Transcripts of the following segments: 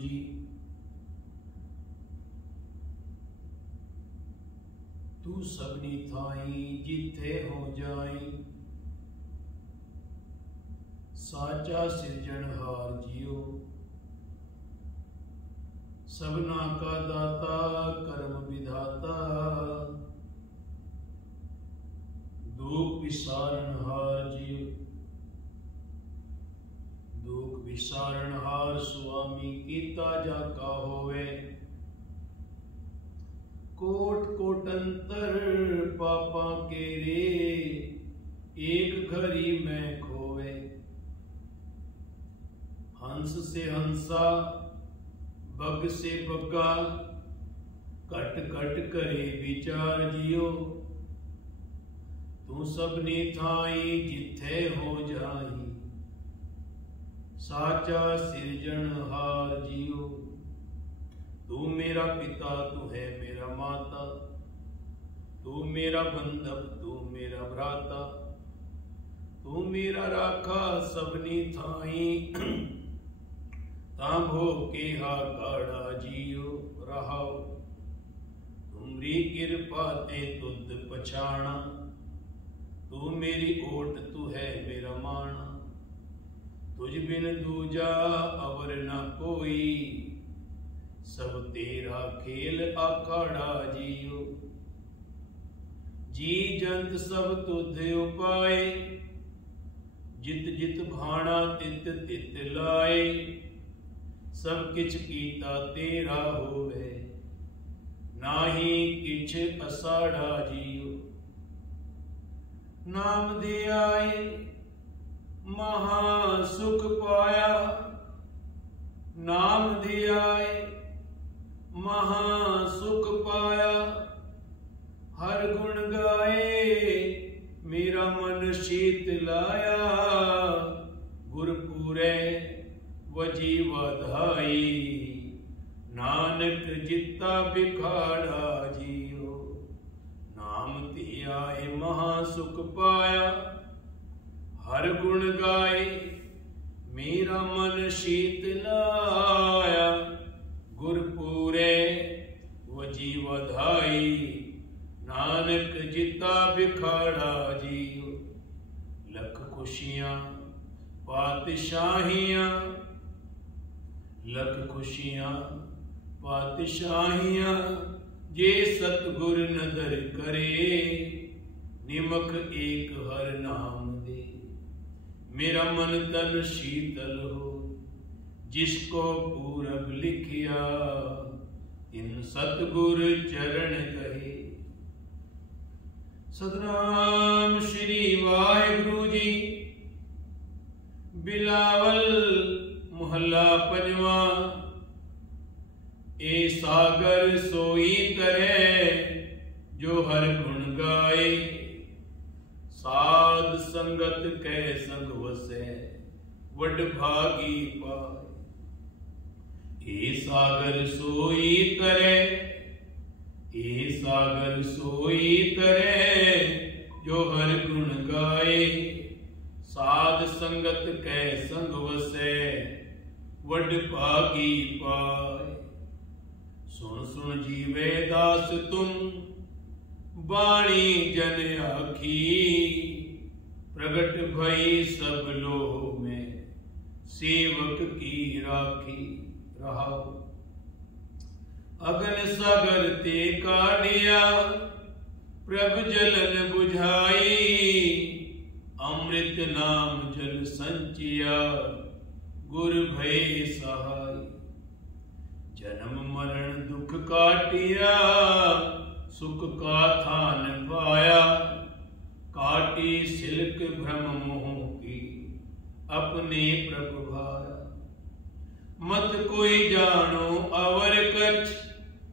जी। तू सबनी थाई जिथे हो जाई, साचा सिरजनहार जियो। सबना का दाता कर्म विधाता, दुख विसारणहार जियो। दुख विसारणहार स्वामी कीता जाका होवे। कोट कोटंतर पापा के रे, एक घड़ी में खोवे। हंस से हंसा बग से बग्गा, कट कट करे विचार जियो। तू सबनी थाई जिथे हो जाई, साचा सिरजनहार जियो। तू मेरा पिता, तू है मेरा माता, तू मेरा बंधव, तू मेरा भ्राता, तू मेरा राखा सबनी थाई। तांभो के हा काड़ा जियो रहाओ। तुमरी कृपा ते तुद पछाणा, तू मेरी ओट, तू है मेरा माणा। तुझ बिन दूजा अवर न कोई, सब तेरा खेल अखाड़ा जियो। जी जंत सब तुध उपाय, जित जित भाणा तित तित लाए। सब किछ कीता तेरा होवे, नाही किछ असाड़ा जियो। नाम दे आए महा सुख पाया, नाम दे आए महा सुख पाया। हर गुण गाए मेरा मन शीत लाया। गुरपुरे वजी वधाई, नानक जिता बिखाड़ा जियो। नाम ते आए महा सुख पाया, हर गुण गाए मेरा मन शीत लाया। गुरपुरे वजी वधाई, नानक जिता बिखाड़ा जियो। लख खुशियां पातशाहियां, लख खुशियां पातशाहियां। जे सतगुर नदर करे, निमक एक हर नाम दे। मेरा मन तन शीतल हो, जिसको पूरब लिखिया। इन सतगुर चरण कहे। सतनाम श्री वाहिगुरु जी। बिलावल मोहल्ला पंजवा। ए सागर सोई करे, जो हर गुण गाए। साध संगत कै संग वसै, वड भागी पाए। ए सागर सोई करे, ए सागर सोई करे, जो हर गुण गाए। साध संगत कै संग वसै, वड भागी पाए। सुन सुन जीवे दास तुम, बाणी जन आखी। प्रगट भई सब लोह में, सेवक की राखी। रहाओ अगन सागर ते काढ़िया, प्रभ जलन बुझाई। अमृत नाम जल संचिया, गुर भय सहाय। जन्म मरण दुख काटिया, सुख का थान पाया। काटी सिल्क भ्रम मोह की, अपने प्रभु भाया। मत कोई जानो अवर कछ,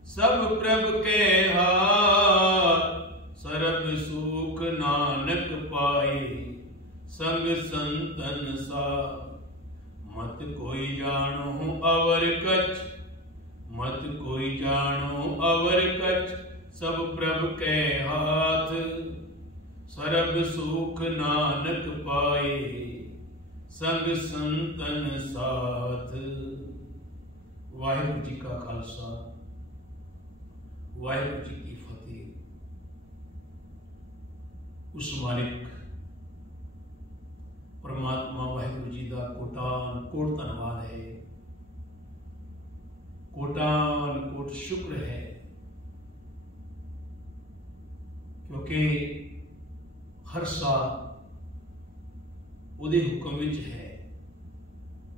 सब प्रभ के हाथ। सरब सुख नानक पाए, संग संतन सा। मत कोई जानो अवर कछ, मत कोई जानो अवर कछ। सब प्रभ के हाथ, सरब सुख नानक पाए, संग संतन साथ। वाहिगुरू जी का खालसा वाहिगुरू जी की फतेह। उस मालिक परमात्मा वाहिगुरू जी का कोटान कोट धन्यवाद है, कोटान कोट शुक्र है, क्योंकि हर सा उहदे हुक्म विच है,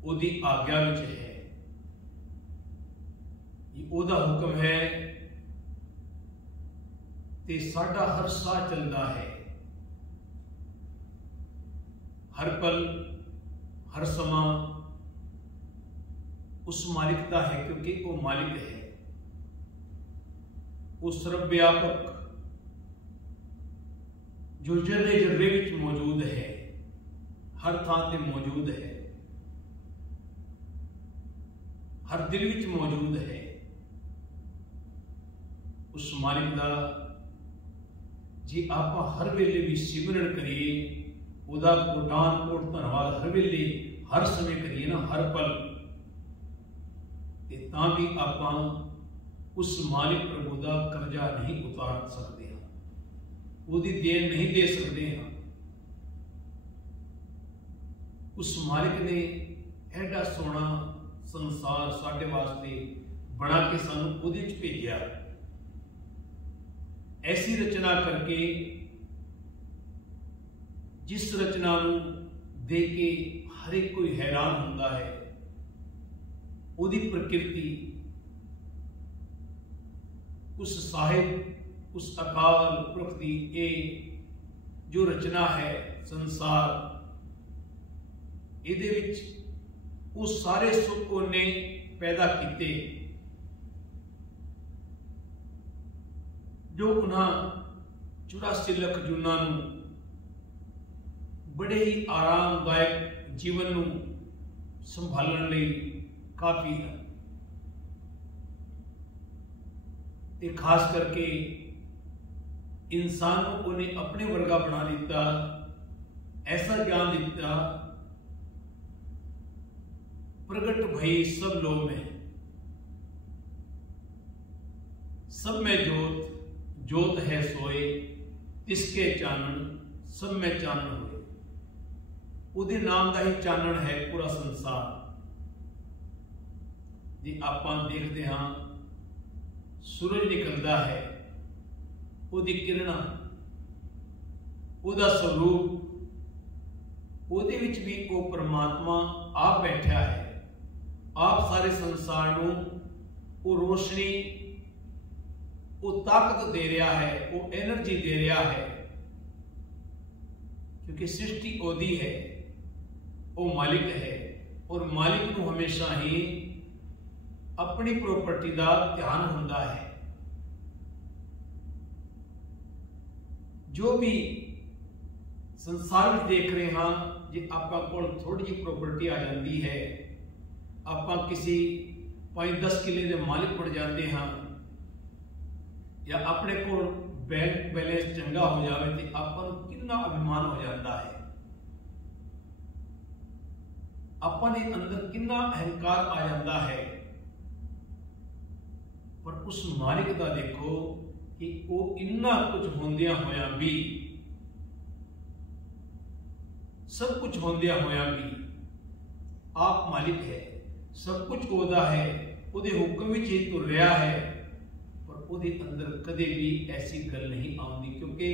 उहदी आज्ञा विच है। उहदा हुक्म है ते साडा हर सा चलता है, हर पल हर समा उस मालिक का है, क्योंकि वो मालिक है, वो सर्वव्यापक जो जर्रे जर्रे विच मौजूद है, हर थां ते मौजूद है, हर दिल विच मौजूद है। उस मालिक का जे आप हर वेले भी सिमरन करिए, उहदा कोटान कोट धन्नवाद हर वेले हर समय करिए ना, हर पल, तां भी आप उस मालिक प्रभु का कर्जा नहीं उतार सकते हैं, उसकी देन नहीं दे सकते हैं। उस मालिक ने एडा सोना संसार साडे वास्ते बना के सानू उहदे च भेजिया, ऐसी रचना करके जिस रचना देख के हर एक कोई हैरान होता है। उहदी प्रकृति, उस साहिब, उस अकाल पुरख की ये जो रचना है संसार, इहदे विच वो सारे सुख उन्ने पैदा किए जो उन्हां 84 लाख जूना बड़े ही आरामदायक जीवन नूं संभालण लई काफी है। ते खास करके इंसान को उन्हें अपने वर्गा बना दिता, ऐसा ज्ञान दिता, प्रगट भई सब लोग में, सब में जोत, जोत है सोए, तिसके चानन सब में चानन होए। उहदे नाम का ही चानन है पूरा संसार। जी आप देखते हाँ सूरज निकलता है, उहदी किरणा, उहदा स्वरूप, उहदे विच भी वो परमात्मा आप बैठा है, आप सारे संसार नूं वो रोशनी, वो ताकत दे रहा है, वो एनर्जी दे रहा है, क्योंकि सृष्टि ओदी है, वो मालिक है। और मालिक को हमेशा ही अपनी प्रॉपर्टी का ध्यान होता है। जो भी संसार में देख रहे हाँ, जे आपां कोल थोड़ी जी प्रॉपर्टी आ जाती है, आपां किसी 5-10 किले के मालिक बन जाते हैं, या अपने को बैंक बैलेंस चंगा हो जाए तो आपां कितना अभिमान हो जाता है, अपने अंदर कितना अहंकार आ जाता है। पर उस मालिक का देखो कि वो इन्ना कुछ होंदिया होया भी, सब कुछ होंदिया होया भी आप मालिक है, सब कुछ ओदा है, उहदे हुक्म विच ही तुर रहा है। पर उहदे अंदर कदे भी ऐसी गल नहीं आउंदी, क्योंकि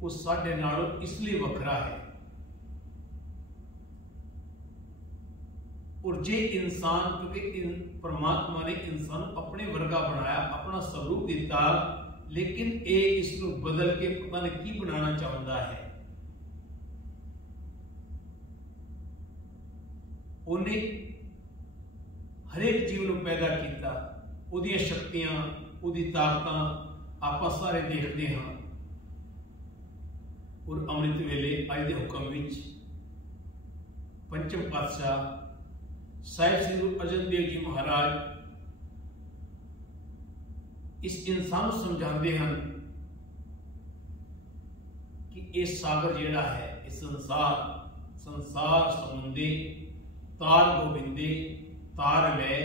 वो साडे नालों इसलिए वखरा है। और जे इंसान, क्योंकि परमात्मा ने इंसान अपने वर्गा बनाया, अपना स्वरूप दिता, लेकिन ये इसको बदल के पता नहीं की बनाना चाहता है। उन्हें हर एक जीव को पैदा किया, उहदी शक्तियां, उहदी ताकत आप सारे देखते हैं। और अमृत वेले अज के हुक्म विच पंचम पातशाह साहिब श्री गुरु अर्जन देव जी महाराज इस इंसान को समझाते हैं कि ये सागर जिहड़ा है, इस संसार समुंदे तार गोबिंदे तार लै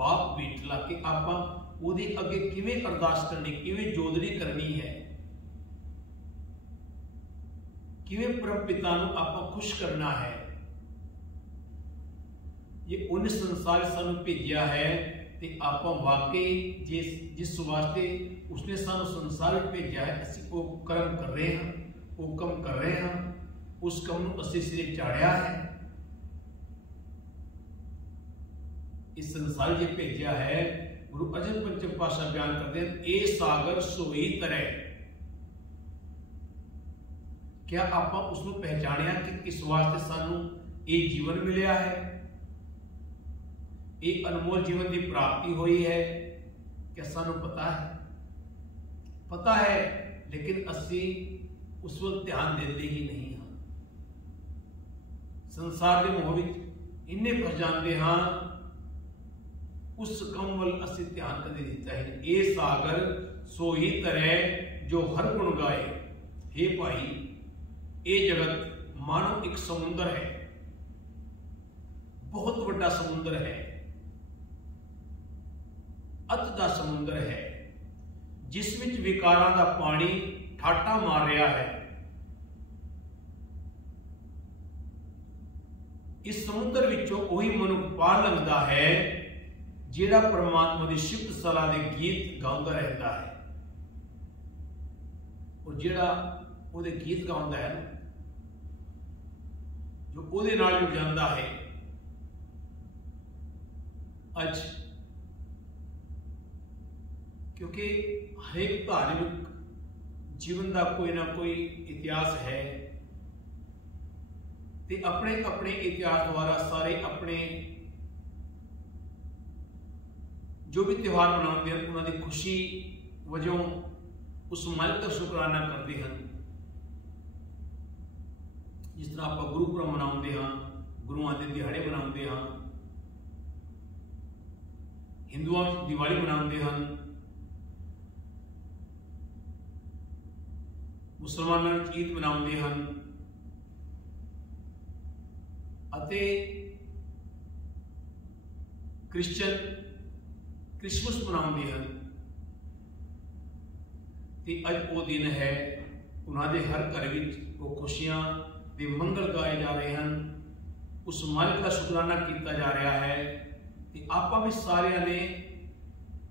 बाप बीटला कि आपां ਉਹਦੇ ਅੱਗੇ ਕਿਵੇਂ ਅਰਦਾਸ ਕਰਨੀ, ਕਿਵੇਂ ਜੋਦੜੀ ਕਰਨੀ ਹੈ, ਕਿਵੇਂ ਪਰਮ ਪਿਤਾ ਨੂੰ ਆਪਾਂ ਖੁਸ਼ ਕਰਨਾ ਹੈ। ਇਹ ਉਹਨੇ ਸੰਸਾਰ ਸਾਨੂੰ ਭੇਜਿਆ ਹੈ ਤੇ ਆਪਾਂ ਵਾਕਈ ਜਿਸ ਵਾਸਤੇ ਉਸਨੇ ਸਾਨੂੰ ਸੰਸਾਰ ਵਿੱਚ ਭੇਜਿਆ ਹੈ ਅਸੀਂ ਉਹ ਕਰਮ ਕਰ ਰਹੇ ਹਾਂ, ਉਹ ਕੰਮ ਕਰ ਰਹੇ ਹਾਂ, ਉਸ ਕੰਮ ਨੂੰ ਅਸੀਂ ਸਿਰੇ ਚਾੜਿਆ ਹੈ। इस संसार जे भेजा है गुरु अर्जन पंचम पातशाह बयान करते हैं, ए सागर सोई तरह। क्या आप उसनू पहचानिया कि किस वास्ते सानू ये जीवन मिलिया है, ये अनमोल जीवन की प्राप्ति हुई है? क्या सानू पता है? पता है, लेकिन असी उस वक्त ध्यान देते ही नहीं हाँ। संसार के मोह विच इन्ने फस जाते हाँ, उस कम वल असी ध्यान कदे दिता है। ये सागर सोई तरह जो हर गुण गाए। हे भाई, ये जगत मानो एक समुद्र है, बहुत बड़ा समुद्र है, अत दा समुद्र है, जिस विच विकारां दा पानी ठाटा मार रहा है। इस समुद्र विचों वही मनुख पार लंघदा है जिहड़ा परमात्मा की शिफ्ट सलाह के गीत गाउंदा रहता है। और जिहड़ा उहदे गीत गाउंदा है जो उहदे नाल जुड़ जाता है। अज क्योंकि हरेक धार्मिक जीवन का कोई ना कोई इतिहास है ते अपने अपने इतिहास द्वारा सारे अपने जो भी त्यौहार मनाते हैं उन्होंने खुशी वजों उस मालिक का शुकराना करते हैं। जिस तरह आप गुरुपुरब मनाते हैं, गुरुआं के दिहाड़े मनाते हैं, हिंदुओं दिवाली मनाते हैं, मुसलमानों ईद मनाते हैं, अते क्रिश्चियन क्रिसमस मनाते हैं। ते अज वो दिन है, उन्होंने हर घर विच वो खुशियां ते मंगल गाए जा रहे हैं, उस मालिक का शुकराना किया जा रहा है। ते आपां भी सारियां ने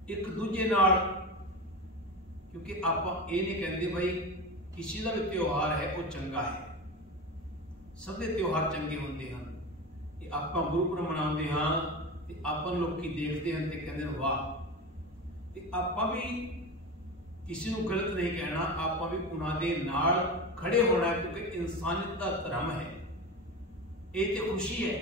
एक दूजे नाल, क्योंकि आपां ये नहीं कहते भाई किसी का भी त्यौहार है वो चंगा है, सब दे त्यौहार चंगे होंगे हैं। ते आपां गुरुपुरब मनाते हाँ ते आपां लोग देखते हैं ते कहते हैं वाह। ते आपां भी किसी को गलत नहीं कहना, आपां भी उन्होंने नाल खड़े होना है, क्योंकि इंसानियत का धर्म है, ये तो खुशी है।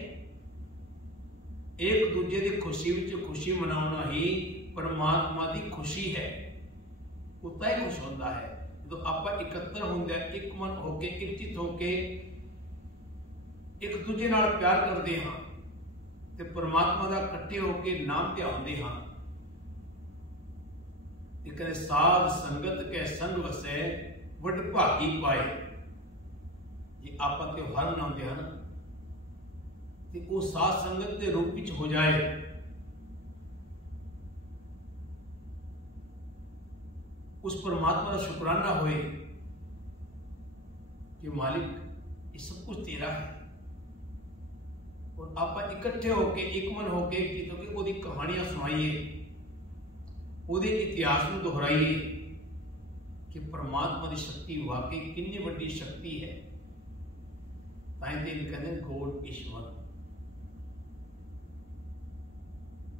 एक दूजे की खुशी विच खुशी मनाना ही परमात्मा की खुशी है। वो तय खुश होता है जो आप इकट्ठा होंगे, एक मन होके एक चित होके एक दूजे नाल प्यार करते हाँ ते परमात्मा का इकट्ठे होके नाम ध्यानते हाँ। कहते साध संगत के संग वसै वड भागी पाए। जे आप त्योहार मनाते हैं तो वो साध संगत के रूप में हो जाए, उस परमात्मा का शुकराना होए कि मालिक ये सब कुछ तेरा है। और आप इकट्ठे होके एक मन होके ओदी कहानियां सुनाइए, ओदे इतिहास में दोहराइए कि परमात्मा की शक्ति वाकई कितनी बड़ी शक्ति है। ताई ते कहते हैं गॉड ईश्वर,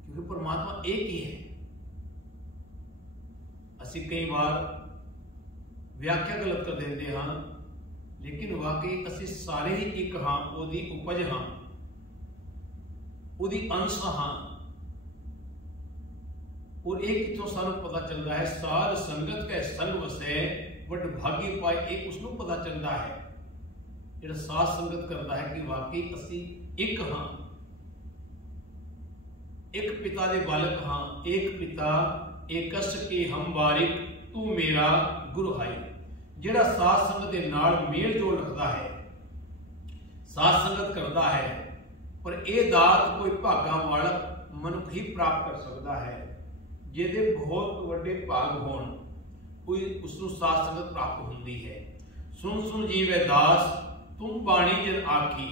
क्योंकि परमात्मा एक ही है। असी कई बार व्याख्या गलत कर देते हाँ, लेकिन वाकई असी सारे ही एक हाँ, ओदी उपज हाँ, ओदी अंश हाँ। और एक तो सानू पता चलता है साध संगत के संग वसे वड भागी पाए। एक उसनों पता चलता है जो साध संगत करता है कि वाकई असी एक हाँ, एक पिता दे बालक हाँ, एक पिता एकस के हम बारिक तू मेरा गुरु हाई। जिहड़ा साध संगत के नाल मेल जोल रखता है, साध संगत करता है, पर यह दात कोई भागा वाला मनुख ही प्राप्त कर सकता है ਜਿਹਦੇ बहुत ਵੱਡੇ ਭਾਗ ਹੋਣ ਕੋਈ ਉਸ ਨੂੰ ਸਾਧ ਸੰਗਤ ਪ੍ਰਾਪਤ ਹੁੰਦੀ ਹੈ। ਸੁਣ ਸੁਣ ਜੀਵੇ ਦਾਸ ਤੁਮ ਬਾਣੀ ਜਨ ਆਖੀ,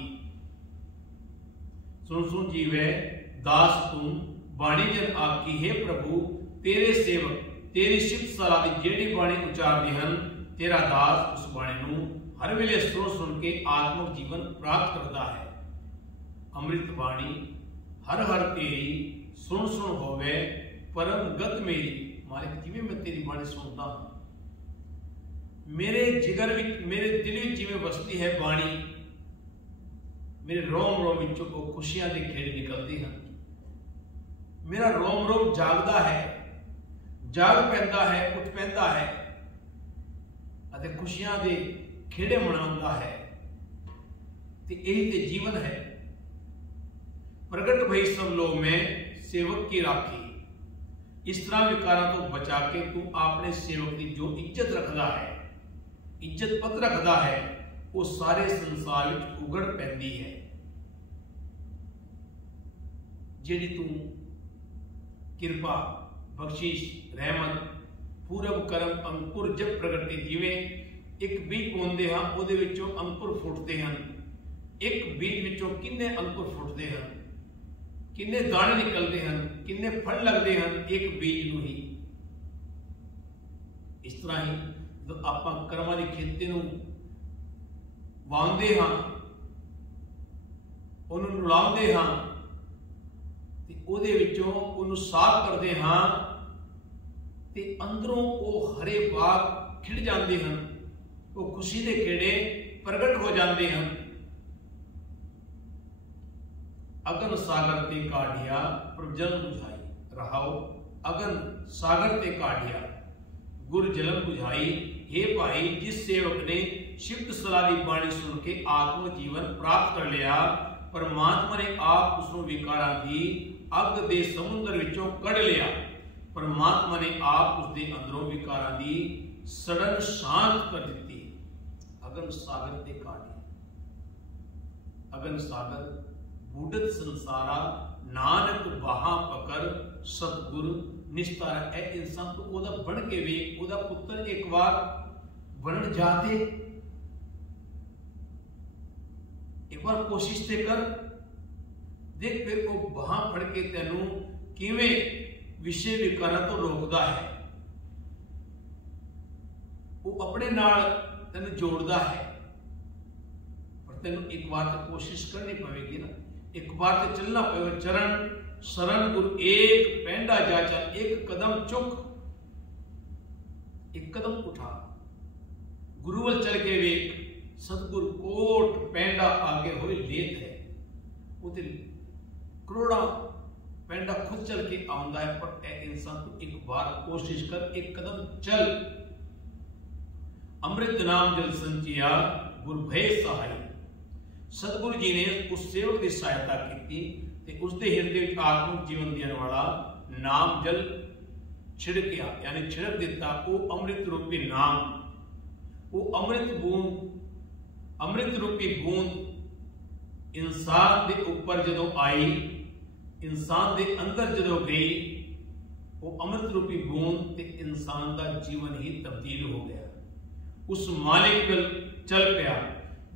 ਸੁਣ ਸੁਣ ਜੀਵੇ ਦਾਸ ਤੁਮ ਬਾਣੀ ਜਨ ਆਖੀ, हे प्रभु तेरे सेवक तेरी सिफत सलाह ਦੀ ਜਿਹੜੀ ਬਾਣੀ ਉਚਾਰਦੇ ਹਨ, तेरा दास उस ਬਾਣੀ ਨੂੰ हर वेले सुन सुन के आत्मक जीवन प्राप्त करता है। अमृत बाणी हर हर तेरी सुन सुन होवे परम गत मेरी। मालिक जिवें मैं तेरी बाणी सुनता हूं, मेरे जिगर विच मेरे दिल विच जिवें वसती है बाणी, मेरे रोम रोम विचों को खुशियां दे खेड़ निकलते हैं। मेरा रोम रोम जागदा है, जाग पैंदा है, उठ पैंदा है अते खुशियां दे खेड़े मनाउंदा है। ते यही ते जीवन है। प्रगट भई सब लोग में सेवक की राखी। इस तरह विकारां तो बचा के तू अपने सेवक की जो इज्जत रखदा है, इज्जत पत रखदा है, वो सारे संसार विच उगड़ पैंदी है। जिहड़ी तू किरपा बख्शिश रहमत पूरब करम अंकुर जब प्रगटे, जिवें एक बीज बोंदे हाँ ਉਹਦੇ ਵਿੱਚੋਂ अंकुर फुटते हैं। एक बीज ਵਿੱਚੋਂ किन्ने अंकुर फुटते हैं, किन्ने दाने निकलते हैं, किन्ने फल लगते हैं एक बीज ਨੂੰ ही। इस तरह ही जो ਆਪਾਂ ਕਰਮਾਂ ਦੀ ਖੇਤੀ ਨੂੰ ਵਾਉਂਦੇ ਹਾਂ, ਉਹਨੂੰ ਨੁਲਾਉਂਦੇ ਹਾਂ ਤੇ ਉਹਦੇ ਵਿੱਚੋਂ ਉਹਨੂੰ ਸਾਫ਼ ਕਰਦੇ ਹਾਂ ਤੇ ਅੰਦਰੋਂ ਉਹ ਹਰੇ ਬਾਗ ਖਿੜ ਜਾਂਦੇ ਹਨ, वो खुशी के खेड़े प्रगट हो जाते हैं। अगन सागर ते काढ़िया प्रभ जल बुझाई, रहाओ अगन सागर ते काढ़िया गुर जलन बुझाई। हे भाई जिस सेवक ने शिफ्ट सलाह की बाणी सुन के आत्म जीवन प्राप्त कर लिया, परमात्मा ने आप उसनों विकारां दी अग दे समुद्र विचों कढ़ लिया। परमात्मा ने आप उसके अंदरों विकारां दी सड़न शांत कर दी। अगन सागर ते काढ़ी, अगन सागर बूढ़त संसारा नानक बाहा पकर सतगुर निस्तारा। ए इंसान तो ओदा बन के वे ओदा पुत्र एक बार बनन जाते, एक बार कोशिश ते कर देख, फिर वो बाहा फड़ के तेनू किवें विषय विकारां तो रोकदा है। वो अपने नाल तेन जोड़ता है, पर तेन एक बार तो कोशिश करनी पवेगी ना, एक बार तो चलना पवेगा। चरण शरण गुरु एक पैंडा जा चल, एक कदम चुक, एक कदम उठा, गुरुवल चल के वेख, सतगुरु कोट पैंडा आगे होए लेत है। वो करोड़ा पैंडा खुद चल के आंदा है, पर ए इंसान को एक बार कोशिश कर, एक कदम चल। अमृत नाम जल संचिया गुर भय सहाय। सतगुरु जी ने उस सेवक की सहायता की ते उसके हृदय में आत्मिक जीवन देने वाला नाम जल छिड़किया, यानी छिड़क दिता। वो अमृत रूपी नाम, वो अमृत बूंद, अमृत रूपी बूंद इंसान के ऊपर जदों आई, इंसान के अंदर जदों गई, वो अमृत रूपी बूंद ते इंसान का जीवन ही तब्दील हो गया। उस मालिक नल चल पिया,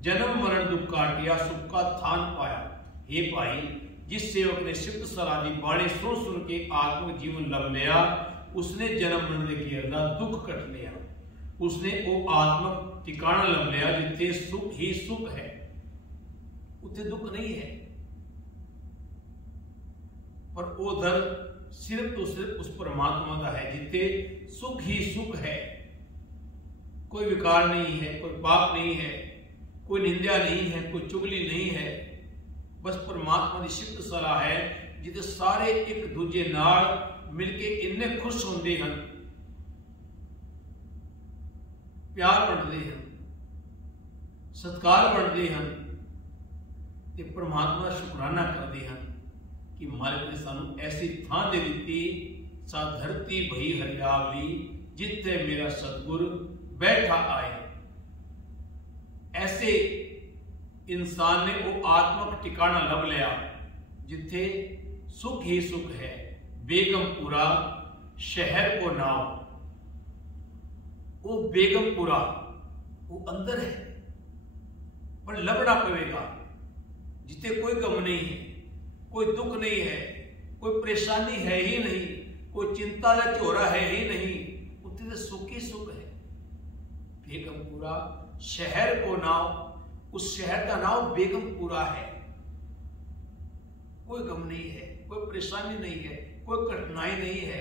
जन्म मरण दुख काटिया, सुख का थान पाया। हे भाई जिस सेवक ने शिफ्ट सलाह की बाणी सुन सुन के आत्मिक जीवन लभ लिया, उसने जन्म मरण के घेर दा दुख कट लिया। उसने वो आत्मक ठिकाना लभ लिया जिथे सुख ही सुख है, उथे दुख नहीं है। पर वो दर सिर्फ तो सिर्फ उस परमात्मा का है जिथे सुख ही सुख है। कोई विकार नहीं है, कोई पाप नहीं है, कोई निंदा नहीं है, कोई चुगली नहीं है। बस परमात्मा की शिफ्ट सलाह है जिथे सारे एक दूजे नाल मिलके इन्ने खुश होंदे हैं, प्यार बढ़ते हैं, सत्कार बढ़ते हैं ते परमात्मा शुकराना करते हैं कि मालिक ने सानू ऐसी थां दे दी, सा धरती भई हरियावली जिथे मेरा सतगुर बैठा आए। ऐसे इंसान ने वो आत्मक ठिकाना लभ लिया जिथे सुख ही सुख है, बेगमपुरा शहर को नाव। वो बेगमपुरा वो अंदर है, पर लबड़ा पवेगा जिते कोई गम नहीं है, कोई दुख नहीं है, कोई परेशानी है ही नहीं, कोई चिंता का झोरा है ही नहीं, उतने सुख ही सुख है। बेगमपुरा शहर को नाव, उस शहर का नाम बेगमपुरा है। कोई गम नहीं है, कोई परेशानी नहीं है, कोई कठिनाई नहीं है,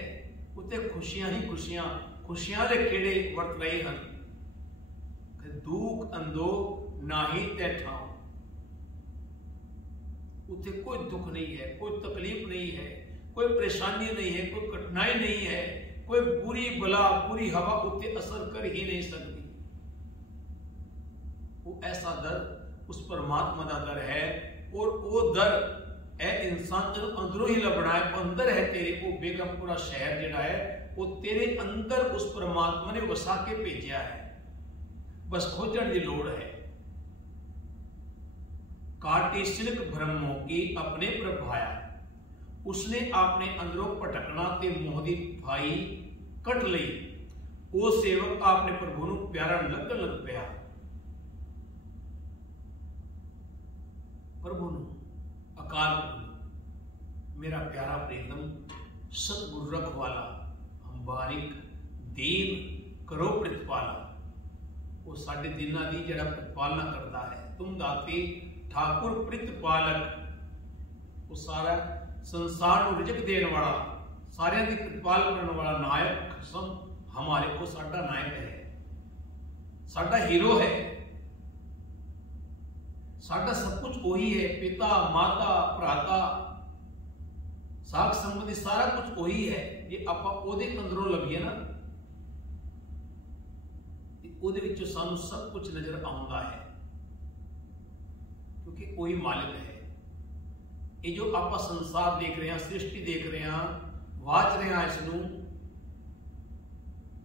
उतने खुशियां ही खुशियां, खुशियां दे केड़े वर्त रहे हैं। दुख अंदो नाही तैठाओ, उसे कोई दुख नहीं है, कोई तकलीफ नहीं है, कोई परेशानी नहीं है, कोई कठिनाई नहीं है, कोई बुरी बला बुरी हवा उसे असर कर ही नहीं सकती। वो ऐसा दर उस परमात्मा का दर है, और वो दर है इंसान तेरे अंदरों ही लबड़ा है, अंदर है तेरे। वो बेगमपुरा शहर जिहड़ा है वो तेरे अंदर उस परमात्मा ने वसा के भेजा है, बस खोजण की लोड़ है। काटी सिलक भ्रमों की अपने प्रभाया, उसने अपने अंदरों भटकना ते मोह दी भाई कट लई। वो सेवक अपने प्रभु नूं प्यारा लगन लग पिया। प्रभु नूं अकाल मेरा प्यारा प्रीतम सतगुरु रखवाला, हम बारिक दीन करो प्रतिपाला। वो साडे दिनां दी जिहड़ा प्रतिपालना करता है। तुम दाते ठाकुर प्रतिपालक, वो सारा संसार को रिजक देने वाला, सारे की प्रतिपाल करने वाला नायक खसम हमारे को साडा नायक है, साडा हीरो है, साडा सब कुछ वही है। पिता माता भ्राता साख संबंधी सारा कुछ वही है। जे आपां ओदे अंदरों लभीए ना, ओदे विचों सानू सब कुछ नजर आउंदा है, क्योंकि कोई मालिक है। ये जो आप संसार देख रहे हैं, सृष्टि देख रहे हैं, वाच रहे हैं, इसनूं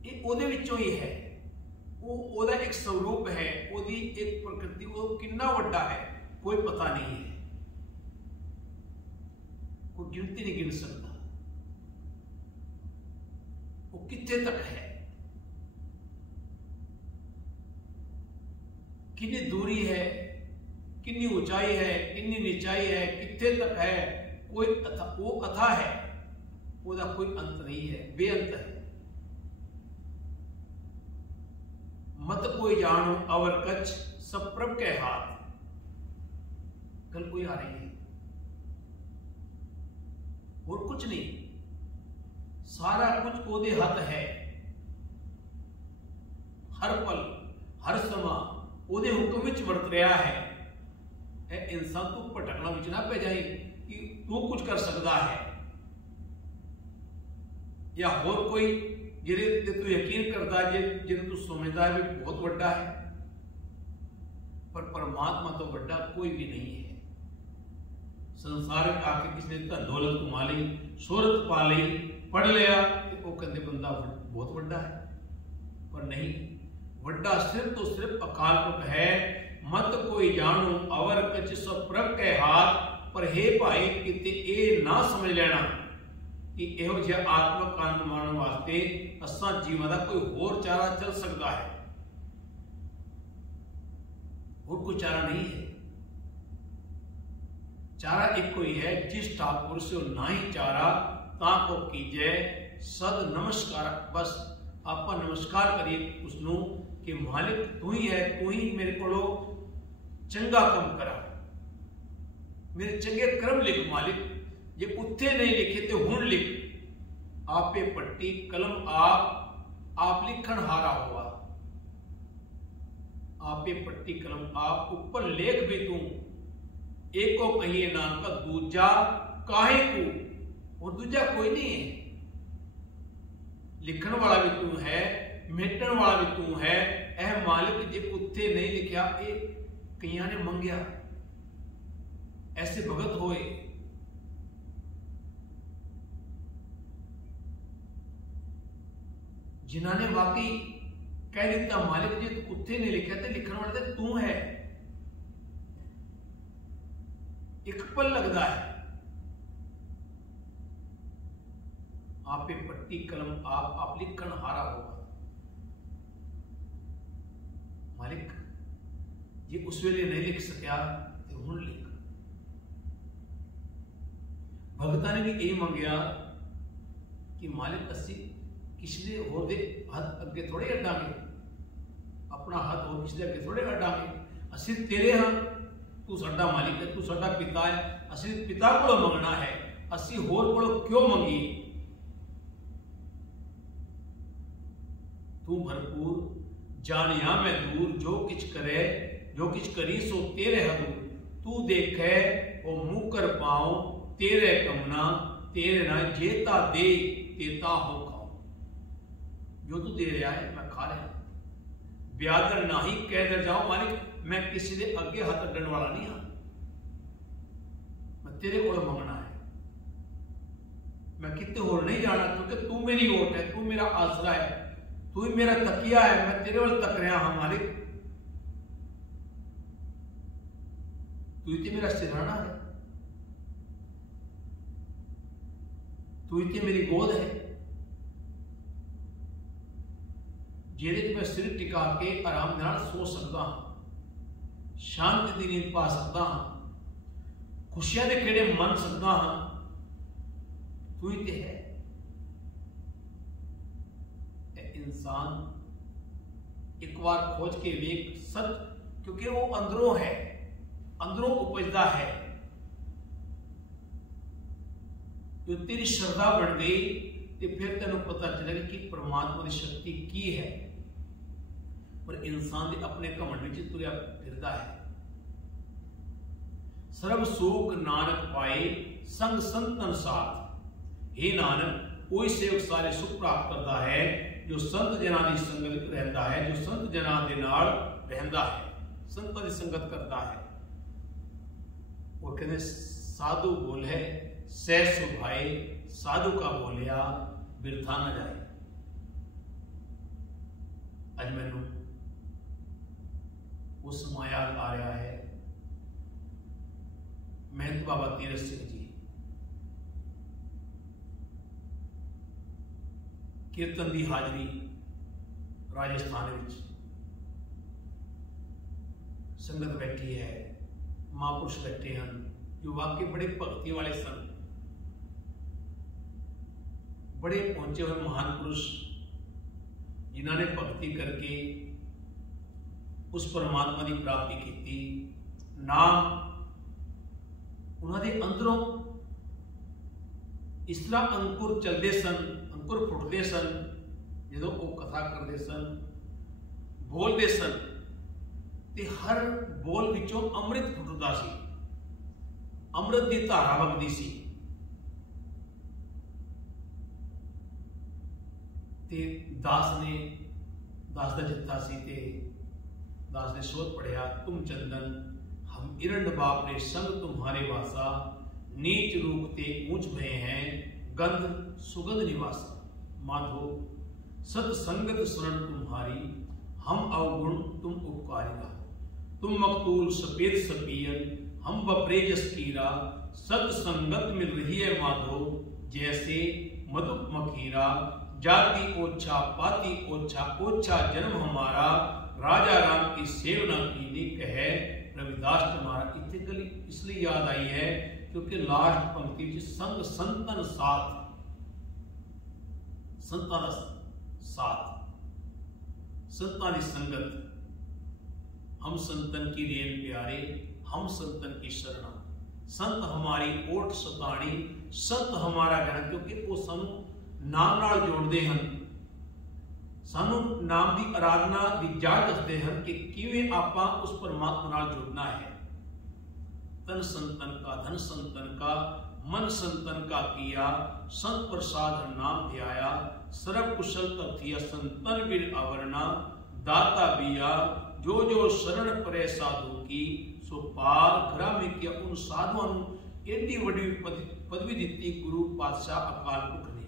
ये ओदे विचों ही है। वो ओदा एक स्वरूप है, ओदी एक प्रकृति, वो कितना वड्डा है कोई पता नहीं है, कोई गिनती नहीं गिन सकता। वो कितने तक है, कितनी दूरी है, कितनी ऊंचाई है, कितनी नीचाई है, कितने तक है, कोई वो अथा है, ओदा कोई अंत नहीं है, बेअंत है। मत कोई जानो अवर कछ सब प्रभ के हाथ। कल कोई आ रही है और कुछ नहीं, सारा कुछ ओदे हाथ है। हर पल हर समय ओदे हुक्म विच वर्त रहा है। इंसान को भटकना विच ना पै जाए कि तू कुछ कर सकता है, या होर कोई जिहदे ते तू यकीन करता है, जिन्हें तू समझदा है भी बहुत बड़ा है, पर परमात्मा तो बड़ा कोई भी नहीं है। संसार में आके किसी ने धन दौलत कमा ली, शोहरत पा ली, पढ़ लिया, तो वो कहते बंदा बहुत बड़ा है, पर नहीं। बड़ा सिर्फ तो सिर्फ अकाल पुरख है। मत कोई जानो अवर कछ सब प्रभ के हाथ। पर हे भाई किते ए ना समझ लेना कि इहो जिहा आत्मक आनंद माणन वास्ते असां जीवन का कोई होर चारा चल सकता है। और कोई चारा नहीं है। चारा एक कोई है, जिस ठाकुर से ना ही चारा ताको कीजे सद नमस्कार। बस आप नमस्कार करिए उसनों कि मालिक तू ही है, तू ही मेरे को चंगा कम करा, मेरे चंगे कर्म लिख मालिक। जे उत्थे नहीं लिखे तो हुण लिख। आपे पट्टी कलम आप लिखण हारा हुआ। आपे पट्टी कलम आप, ऊपर लेख भी तू। एको कहिए नाम का दूजा काहे को, और दूजा कोई नहीं है। लिखण वाला भी तू है, मेटण वाला भी तू है। एह मालिक जे उत्थे नहीं लिखा, ये कईयां ने मंगया, ऐसे भगत होए। जिन्होंने वाकई कह दिता मालिक जी उत्थे नहीं लिखा, तो लिखण वाला तो तू है। एक पल लगता है, आपे पट्टी कलम आप लिखण हारा होगा। मालिक जे उस वेले नहीं लिख सकिया तो हुण लिख। भगतां ने भी यही मंगिया कि मालिक असी किसी दे होर दे हाथ अगे थोड़े अड्डांगे, अपना हाथ होर किसी दे अगे थोड़े अड्डांगे। असी तेरे हाँ, तू साडा मालिक है, तू साडा पिता है, असी पिता कोलों मंगना है, असी होर कोलों क्यों मंगीए। तू भरपूर जानिया मैं दूर, जो किछ करे जो किछ करी सो तेरे हदूर। तू देखे ओ मुकर पाओ तेरे कमना, तेरे ना जेता दे तेता हो खाओ। जो तू दे रहा है मैं खा रहा, ब्यादर ना ही कह दे जाओ मालिक, मैं किसी दे अगे हाथ अड्डण वाला नहीं हाँ, मैं तेरे को मंगना है। मैं कितने होर नहीं जाना, क्योंकि तू मेरी ओट है, तू मेरा आसरा है, तू ही मेरा तकिया है, मैं तेरे वाल तक रहा हाँ मालिक। तू ही मेरा सिरहाना है, तू ही मेरी गोद है, जेदे मैं सिर टिका के आराम नाल सो सकता हाँ, शांति दी नींद पा सकता हाँ, खुशियां दे खेड़े मन सकता हाँ। तू ही ते है। इंसान एक बार खोज के वेख सच, क्योंकि वो अंदरों है, अंदरों उपजदा है। जो तेरी श्रद्धा बढ़ गई तो फिर तेन पता चलेगा कि परमात्मा की शक्ति की है। पर इंसान दे अपने घमंड विच तुरया फिरदा है। सर्व सुख नानक पाए संग संतन साथ। हे नानक कोई सेवक सारे सुख प्राप्त करता है जो संत जना की संगत रहता है, जो संत जना दे नाल रहंदा है, संतां दी संगत करता है। वो कहते साधु बोले सह सुभाए, साधु का बोलिया बिरथा न जाए। अज मैनू वो समा याद आ रहा है, महंत बाबा तीरथ सिंह जी कीर्तन की हाजरी राजस्थान विच संगत बैठी है, महापुरुष बैठे हैं जो वाकई बड़े भक्ति वाले सन, बड़े पहुंचे हुए महान पुरुष जिन्होंने भक्ति करके उस परमात्मा की प्राप्ति की। नाम उन्होंने अंदरों इस तरह अंकुर चलते सन, अंकुर फुटते सन, जो वो कथा करते सन, बोलते सन, ते हर बोल विचों अमृत फुटदा सी, अमृत की धारा वगदी सी। ते दास ने, दास का जित्ता सी, ते दास ने शोध पढ़िया तुम चंदन हम इरंड बाप ने संग तुम्हारे वासा, नीच रूप ते ऊंच भय हैं गंध सुगंध निवासा। माधो सत्संगत शरण तुम्हारी, हम अवगुण तुम उपकारिका। तुम मकतूल सफेद सपियन, हम बपरे जस कीरा। सत्संगत मिल रही है माधो, जैसे मधुप मखीरा। जाति ओछा पाति ओछा, ओछा जन्म हमारा। राजा राम की सेवना कीनी कहे रविदास तुम्हारा। इतने गली इसलिए याद आई है क्योंकि लास्ट पंक्ति में संग संतन साथ, संतान साथ, संतान की संगत। हम संतन की रेन प्यारे, हम संतन की शरणा। संत हमारी ओट सताणी, संत हमारा गण, क्योंकि वो सानू नाम नाल जोड़ते हैं, सानू नाम की आराधना की जाच दसते हैं कि किवें आपां उस परमात्मा नाल जुड़ना है। तन संतन का धन संतन का, मन संतन का किया। संत प्रसाद नाम ध्याया, सर्व कुशल तथिया। संतन बिन आवरणा, दाता बिया। जो जो शरण परे साधु की, सो पार घरा में किया। उन साधुओं ने एडी वड्डी पदवी दी गुरु पातशाह अकाल पुरख ने।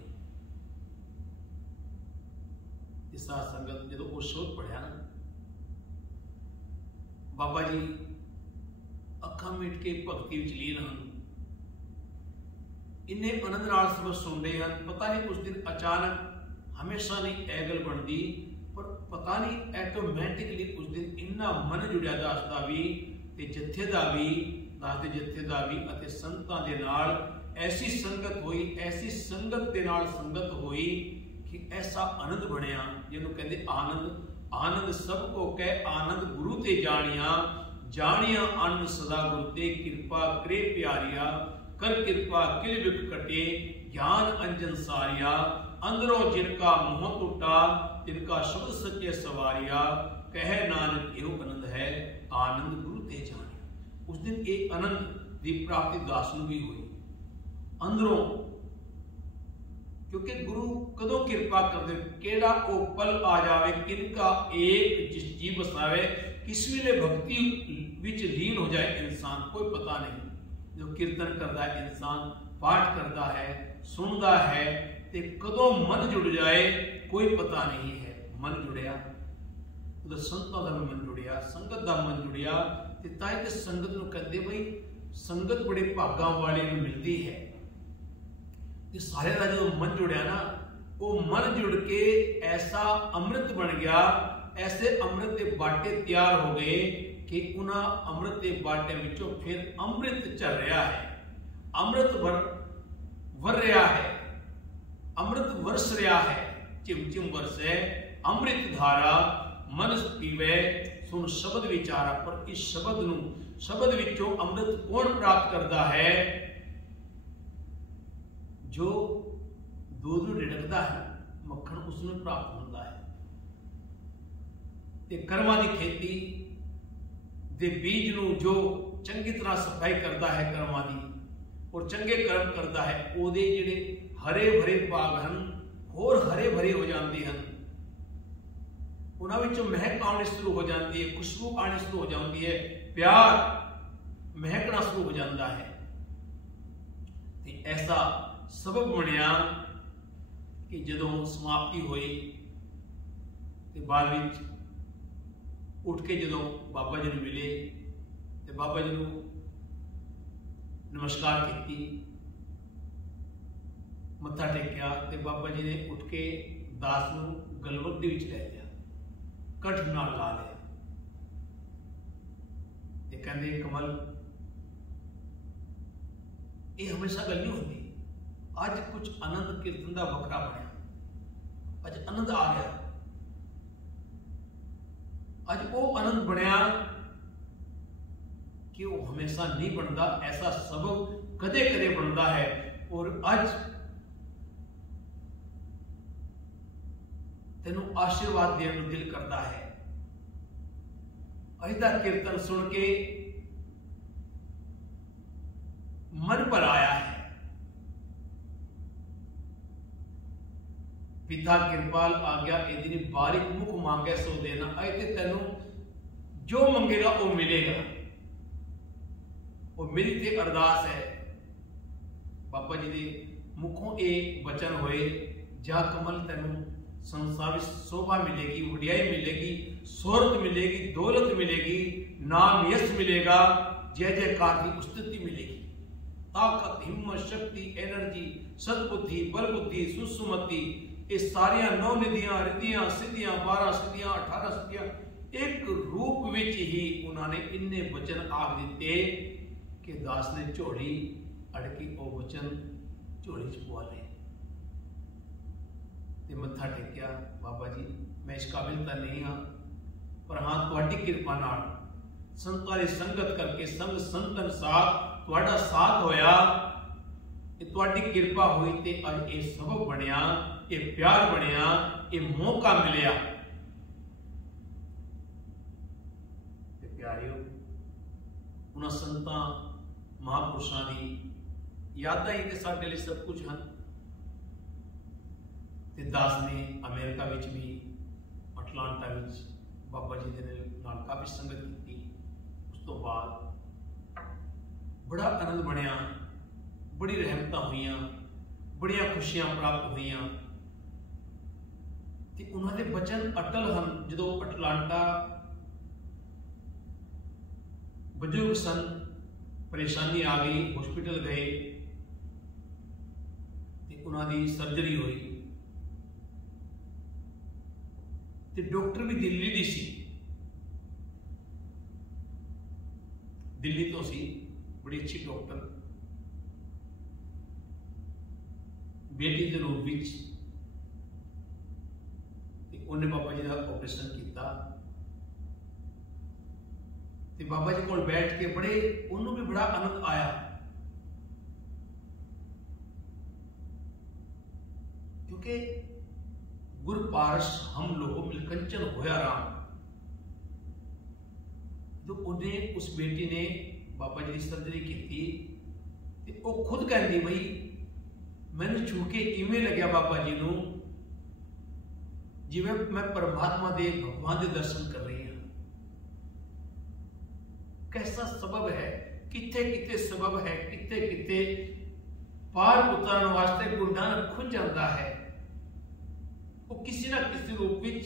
इस संगत जो वो शोध पढ़िया ना, बाबा जी अखा मीट के भगती विच लीन हैं। इन्ने आनंद नाल सब सुन रहे हैं। पता नहीं उस दिन अचानक हमेशा नहीं यह गल बनती, पर पता नहीं ऐटोमैटिकली उस दिन इन्ना मन जुड़िया दास दा भी ते जत्थे दा भी, दास दे जत्थे दा भी अते संतां दे नाल ऐसी संगत हुई, ऐसी संगत दे नाल संगत हुई कि ऐसा आनंद बनया जिन्हों कहते आनंद। आनंद सब को कह आनंद गुरु ते जानिया, जानिया आनंद सदा गुरु ते कृपा करे प्यारिया, कर कृपा किल विक कटे ज्ञान अंजन सारिया, अंदरों जिनका मोह टूटा तिनका शब्द सच्चे सवारिया, कह नानक एहो आनंद है आनंद गुरु ते जानिया। उस दिन एक आनंद की प्राप्ति दास नूं भी हुई अंदरों, क्योंकि गुरु कदों कृपा करते केड़ा ओ पल आ जावे किनका एक जिस जी बसावे, किस वेले भक्ति विच लीन हो जाए इंसान, कोई पता नहीं। जो कीर्तन करता है इंसान, पाठ करता है, सुनता है, ते कदों मन जुड़ जाए कोई पता नहीं है। मन जुड़िया तो संतां दा मन जुड़िया, संगत दा मन जुड़िया, ते तां ते संगत नूं कहंदे बई संगत बड़े भागां वाले नूं मिलदी है। ते सारे दा जो मन जुड़िया ना, वो मन जुड़ के ऐसा अमृत बन गया, ऐसे अमृत के बाटे तैयार हो गए कि उन्हां अमृत के बाटे विचों फिर अमृत चल रहा है, अमृत वर रहा है, अमृत वर्ष रहा है, चिम चिम वर्षे अमृत धारा मन पीवे सुन शब्द विचारा। पर इस शब्द विचों अमृत कौन प्राप्त करता है? जो दूध नूं रिड़कदा है, मक्खन उसनूं प्राप्त होता है। ते कर्मां दी खेती दे बीज नूं जो चंगी तरह सफाई करता है कर्मां दी, और चंगे कर्म करता है, ओदे जिहड़े हरे भरे भाग हन होर हरे भरे हो जाते हैं, उन्हां विचों महक आनी शुरू हो जाती है, खुशबू आनी शुरू हो जाती है, प्यार महकना शुरू हो जाता है। ते ऐसा सबब बनया कि जदों समाप्ति हुई ते बाद विच उठ के जदों बाबा जी नूं मिले ते बाबा जी नूं नमस्कार की, मत्था टेकिया, ते बाबा जी ने उठ के दास नूं गलवक दे विच लै लिया, कंठ नाल ला लिया ते कहंदे कमल ये हमेशा गल नहीं होती, अज कुछ आनंद कीर्तन का वखरा बनया, अज आनंद आ गया, अज वो आनंद बनया कि वो हमेशा नहीं बनता, ऐसा सबब कदे कदे बनता है। और अज तेनों आशीर्वाद देने को दिल करता है। अज का कीर्तन सुन के मन पर आया है, पिता कृपाल आ गया इतनी बारीक मुख मांगे सो देना। अज ते तेनों जो मंगेगा वो मिलेगा, वो मेरी ते अरदास है। बाबा जी के मुखों एक वचन होए, जा कमल तेनों संसार शोभा मिलेगी, वडियाई मिलेगी, शोहरत मिलेगी, दौलत मिलेगी, नाम यश मिलेगा, जय जयकार की स्तुति मिलेगी, ताकत हिम्मत शक्ति एनर्जी सदबुद्धि बल बुद्धि सुसुमति, ये सारिया 9 निधियां रिधियां सिद्धियां 12 सिद्धियां 18 सिद्धियां एक रूप विच ही उन्होंने इन्ने वचन आख दिते कि दास ने झोली अड़की वो वचन झोली च पवा ले ते मत्था टेकिया। बाबा जी मैं इस काबिल तो नहीं हाँ, पर हाँ तुहाडी कृपा नाल संतां दी संगत करके संग संतन साथ तुहाडा साथ होया, तुहाडी कृपा हुई ते अज ये सबब बनया, ये प्यार बनया, ये मौका मिलया। प्यारियो उन्हां संतां महापुरुषां दी यादां ही ते साडे लई सब कुछ हैं। ते दास ने अमेरिका विच भी अटलांटा विच बाबा जी दे नाल काफ़ी संगत की। उस तो बाद बड़ा आनंद बनया, बड़ी रहमतां हुईयां, बड़ियां खुशियां प्राप्त हुईयां ते उन्हां दे वचन अटल हन। जदों अटलांटा बजुर्ग सन, परेशानी आ गई, हॉस्पिटल गए उन्होंने सर्जरी हुई। तो डॉक्टर भी दिल्ली दी सी, दिल्ली तो सी, बड़ी अच्छी डॉक्टर, बेटी के रूप में उन्हें बाबा जी का ऑपरेशन किया। बाबा जी को बैठ के बड़े उन्होंने भी बड़ा आनंद आया, क्योंकि गुरु पारस हम लोगों मिलकंचन होया राम। तो उन्हें उस बेटी ने बाबा जी की सर्जरी की थी, वो खुद कहती भाई मैंने छूके इवें लग्या बाबा जी नूं जिवें मैं परमात्मा दे भगवान के दर्शन कर रही हूं। कैसा सबब है, किथे किथे सबब है, किथे किथे पार उतारन वास्ते गुरु नानक खुद जाता है, वो किसी ना किसी रूप में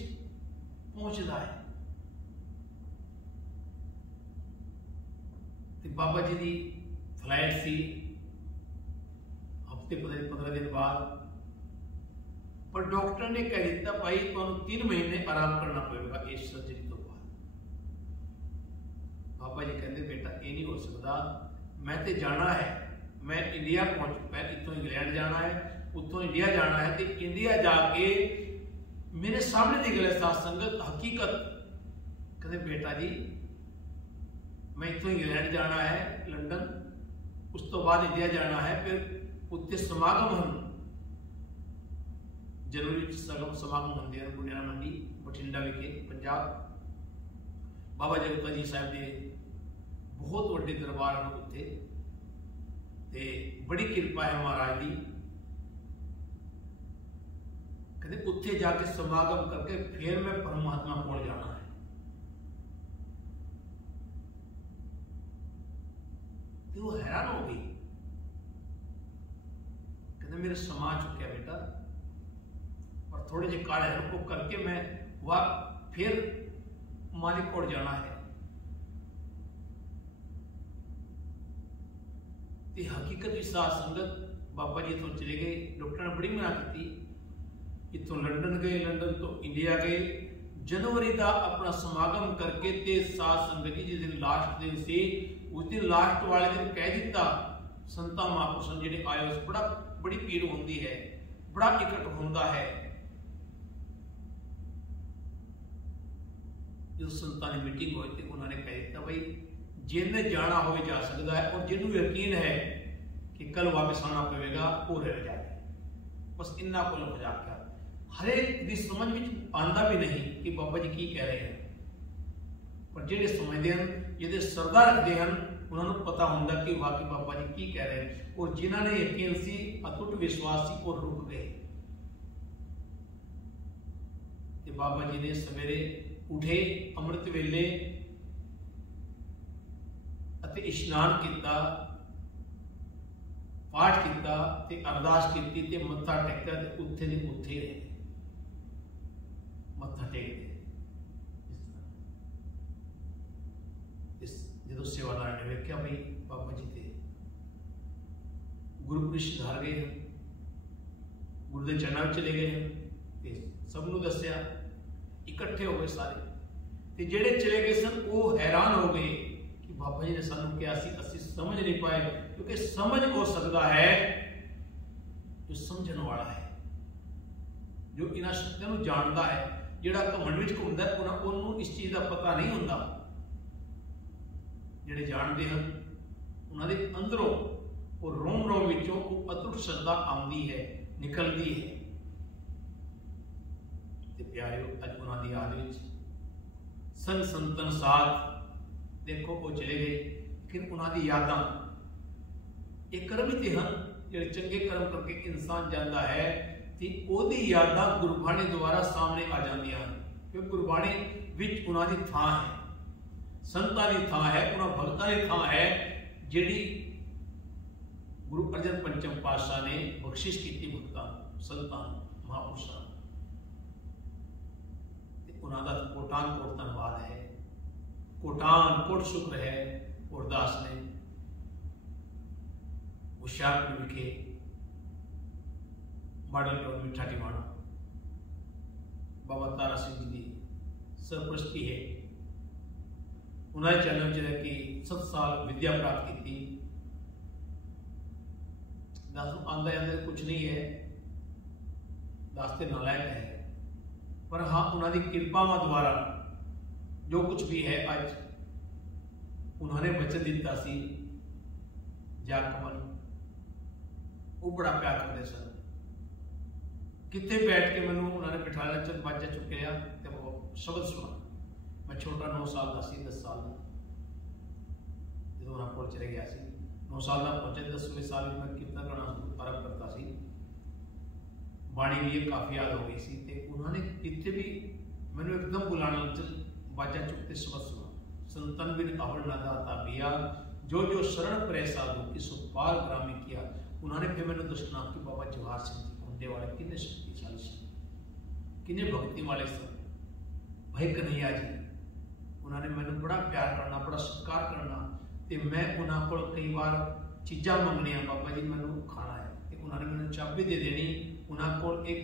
पहुंचता है। तो बाबा जी की फ्लाइट सी हफ्ते 15 दिन बाद, पर डॉक्टर ने कह दिता भाई तुहानू 3 महीने आराम करना पड़ेगा इस सर्जरी तो बाद। बाबा जी कहते बेटा ये नहीं हो सकता, मैं तो जाना है, मैं इंडिया पहुंच, मैं इतों इंग्लैंड जाना है, उतों इंडिया जाना है, तो इंडिया जाके मेरे सामने दी गल साथ संगत हकीकत। कहते बेटा जी मैं इतों इंग्लैंड जाना है, लंडन, उस तो बाद इंडिया जाना है, फिर उत्ते समागम हम जनवरी समागम होंगे गुड़िया मंडी बठिंडा विखे पंजाब। बाबा जगता जी साहब के बहुत वड्डे दरबार हैं उत्थे, ते बड़ी कृपा है महाराज की। कहते उत्थे जाके समागम करके फिर मैं परमात्मा को जाना है। तो वो हैरान हो गई, कहते मेरे समा चुका बेटा, और थोड़े जे काले रंग को करके मैं वह फिर मालिक को जाना है। ते हकीकत भी साथ संगत बाबा जी तो चले गए, डॉक्टर ने बड़ी मना की, इतों लंदन गए, लंदन तो इंडिया गए, जनवरी का अपना समागम करके ते साथ संगत जी जिस दिन लास्ट दिन से उस दिन लास्ट वाले दिन कह दिता संता महापुरुष जिहड़े आए उस बड़ा बड़ी भीड़ होंदी है, बड़ा इकट्ठ होंदा है। जो संतां की मीटिंग हुई तो उन्होंने कह दिता भाई जिन्हें जाना हो जा सकता है, और जिन्होंने यकीन है कि कल वापस आना पड़ेगा वो रह जाए। बस इन्ना को मजाक कर, हरेक की समझ में आंदा भी नहीं कि बाबा जी की कह रहे हैं, पर जिहड़े समझते हैं जिहदे श्रद्धा रखते हैं उन्होंने पता होंदा कि वाकई बाबा जी की कह रहे हैं, और जिन्होंने यकीन सी अटूट विश्वास सी और रुक गए। ते बाबा जी ने सवेरे उठे, अमृत वेले अते इशनान किया, पाठ किया, अरदास की, मत्था टेकिया, उत्थे दे उत्थे रहे, मत्था टेकते। जो सेवादार ने वेख्या भाई बाबा जी थे गुरु धार गए हैं, गुरु के चरणों में चले गए हैं, सबनों दसिया, इकट्ठे हो गए सारे। ते जेड़े चले गए सन वो हैरान हो गए कि बाबा जी ने सानू क्या असी समझ नहीं पाए, क्योंकि समझ हो सकता है जो समझने वाला है, जो इन्हां शब्दों को जानता है। जिहड़ा घमंड विच घुमदा है उन्होंने इस चीज़ का पता नहीं होता। जिहड़े जानते हैं उन्होंने अंदरों और रोम रोम विचों अतुट श्रद्धा आती है, निकलती है। ते प्यारिओ अज उन्होंने याद विच संत संतन साथ देखो वो चले गए, लेकिन उन्होंने यादां एक कर्म ही हैं जो चंगे कर्म करके इंसान जाता है, तो ओदी यादां गुरबाणी द्वारा सामने आ जांदियां हैं, क्योंकि गुरबाणी विच उन्होंने थां है, संतां दी थां है, उन्होंने भगतां दी थां है, जिहड़ी गुरु अर्जन पंचम पातशाह ने बख्शिश की भगतां संतां महापुरुषां। उन्होंने कोटान कोट धन्यवाद है, कोटान कोट शुक्र है। और दास ने होशियारपुर विखे मॉडल टाउन मिठा टिवाणा बाबा तारा सिंह जी की सरपरस्ती है। उन्होंने चैनल च रह के 7 साल विद्या प्राप्त की। दस आंदा जाता कुछ नहीं है, दसते नालायक है, पर हाँ उन्होंने कृपावां द्वारा जो कुछ भी है अज उन्होंने वचन दिता सी जाकमल वो बड़ा प्यार करते सन। कितने बैठ के मैं उन्होंने बिठाया चल बाजा चुकया तो वो शब्द सुना। मैं छोटा 9 साल का सी 10 साल का जो उन्होंने कोल चले गया सी 9 साल का पहुंचे 10वें साल में मैं कीर्तन करना आरंभ करता सी। बाणी भी काफ़ी याद हो गई सी ते उन्होंने कितने भी मैंने एकदम बुलाना चल बाजा चुकते शब्द सुना। संतन बिन अवर ना दाता बिया जो जो शरण परे साधु की सुपार ग्रामी किया। उन्होंने फिर मैंने दर्शना कि बाबा जवाहर सिंह जी होंदे वाले कितने शक्तिशाली सन, कितने भक्ति वाले सन। भाई कन्हैया जी उन्होंने मैंने बड़ा प्यार करना, बड़ा सत्कार करना ते मैं उन्होंने को कई बार चीज़ां मंगनिया बाबा जी मैंने खाना है ते उन्होंने मैंने चाबी दे देनी। उन्होंने को एक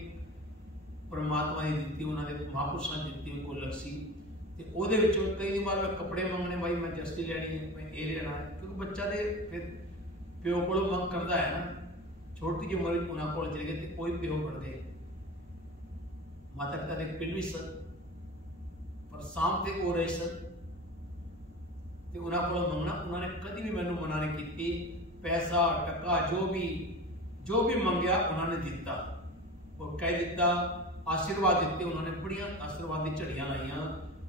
परमात्मा ने दी, उन्होंने महापुरुषों ने दी को लक्सी ते ओदे विचों कई बार मैं कपड़े मंगने भाई मैं जर्सी लैनी है, मैं ये लेना है, क्योंकि बच्चा दे फिर प्यो को मंग करता है ना। छोटी जी उम्र उन्होंने को चले गए कोई प्यो पढ़ गए माता पिता देख पिंड भी सन पर शाम तक हो रहे सन ते उन्होंने को मंगना उन्होंने कभी भी मैंने मना नहीं की। पैसा टका जो भी मंगया उन्होंने दिता और कह दिता आशीर्वाद दिते। उन्होंने बड़िया आशीर्वाद की झड़ियां लाइया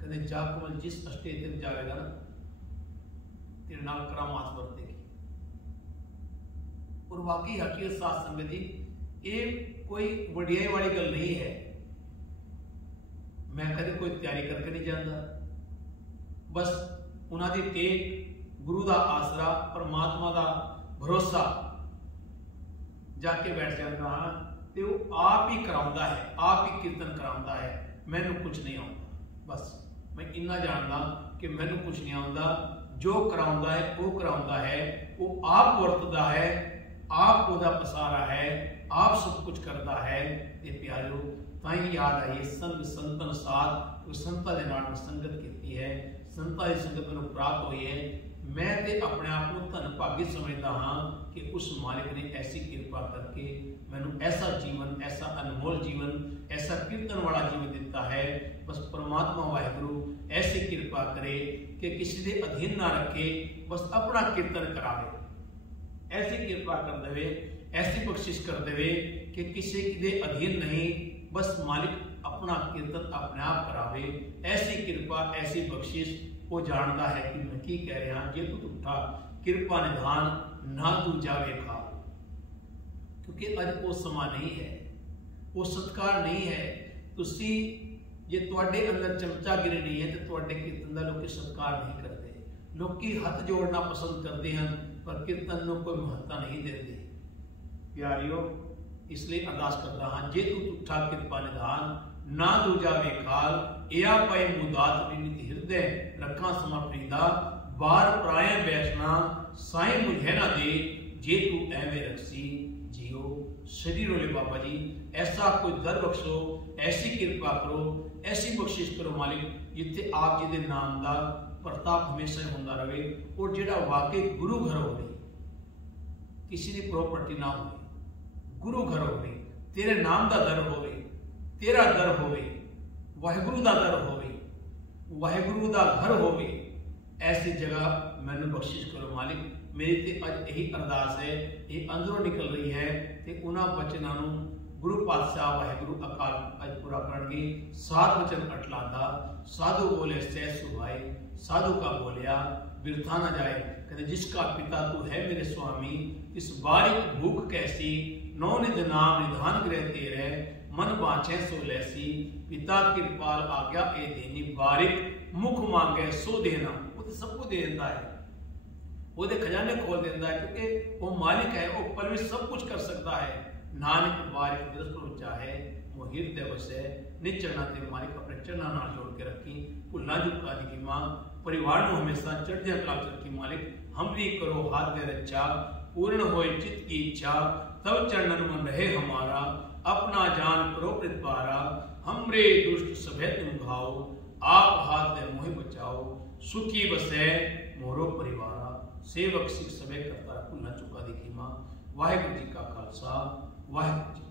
कहते जाकमल जिस स्टेज तक जाएगा ना तेरे नाल करामात बरतेगी। और वाकई हकीकत साथ संगत जी ये कोई वडियाई वाली गल नहीं है। मैं कभी कोई तैयारी करके नहीं जाता, बस उन्होंने टेक गुरु का आसरा परमात्मा का भरोसा जाके बैठ जाता हाँ तो वो आप ही कराता है, आप ही कीर्तन कराता है। मैनू कुछ नहीं आता, बस मैं इन्ना जानता कि मैनू कुछ नहीं आता। जो कराता है वो कराता है, वो आप वरतदा है, आप ओदा पसारा है, आप सब कुछ करता है। ये प्यारो ताई याद आई संग संतन साथ तो संतां दे नाल संगत की है, संतां दी संगत मैनू प्राप्त हुई है। मैं ते अपने आप को धन भागी समझता हाँ कि उस मालिक ने ऐसी कृपा करके मैनू ऐसा जीवन, ऐसा अनमोल जीवन, ऐसा कीर्तन वाला जीवन दिता है। बस परमात्मा वाहिगुरु ऐसी कृपा करे कि किसी के अधीन ना रखे, बस अपना कीर्तन करावे। ऐसी कृपा कर देवे, ऐसी बख्शिश कर देवे कि किसी के अधीन नहीं, बस मालिक अपना कीर्तन अपने आप करावे। ऐसी कृपा, ऐसी बख्शिश वो जानता है कि मैं की कह रहा जे तू उठा कृपा निधान ना तू जावे खा। क्योंकि अज वो समा नहीं है, वो सत्कार नहीं है। तुसी जे तुहाडे अंदर चमचागिरी नहीं है तो तुहाडे कीर्तन का लोग सत्कार नहीं करते। लोग हथ जोड़ना पसंद करते हैं पर कीर्तन को कोई महत्ता नहीं देते। प्यारियो इसलिए अरदास करता हाँ जे तू उठा कृपा निधान ना दूजा वेखाल या पाए मुदात विनित हृदय रखा समर्पिता बार प्राय बैठना साई मुझे ना दे जे तू ऐवे रखसी जियो। शरीर वाले बाबा जी ऐसा कोई दर बख्शो, ऐसी कृपा करो, ऐसी बख्शिश करो मालिक जिथे आप जी दे नाम का प्रताप हमेशा होंदा रहे। और जेड़ा वाकई गुरु घर हो, किसी की प्रॉपर्टी ना हो, गुरु घर हो, तेरे नाम का दर हो, तेरा दर हो, वाहिगुरु का दर हो, वाहिगुरु का घर हो, ऐसी जगह मैंने बख्शिश करो मालिक। मेरी ते अज यही अरदास है, ये अंदरों निकल रही है ते उन्होंने बचनों गुरु पातशाह वाहिगुरु अकाल अज पूरा करनगे। 7 वचन अटलांदा साधु बोले सह सुभाए, साधु का बोलिया बिरथा न जाए। कहते जिसका पिता तू है मेरे स्वामी, इस बारिक भूख कैसी, नौ निध नाम निधान गृह तेरे, मन बाछे सो लैसी, पिता कृपाल आज्ञा ए देनी, बारिक मुख मांगे सो देना। वो तो सबको दे देता है, वो दे खजाने खोल देता है, क्योंकि वो मालिक है, वो पल में सब कुछ कर सकता है। नानक बारिक दृष्टि चाहे वो हृदय वसे, निज चरना ते मालिक अपने चरना नाल जोड़ के रखी। भुल्ला झुका दी की मां परिवार को हमेशा चढ़दिया कला रखी मालिक। हम भी करो हाथ दे रचा, पूर्ण होए चित की इच्छा, तब चरणन मन रहे हमारा। अपना जान करो प्रतिपारा, हमरे दुष्ट सभे तुम भाओ, आप हाथ दे मोहि बचाओ, सुखी बसै मोरो परिवारा। सेवक सिख सभे करता भुलना चुका दी खीमा। वाहिगुरू जी का खालसा, वाहिगुरू जी।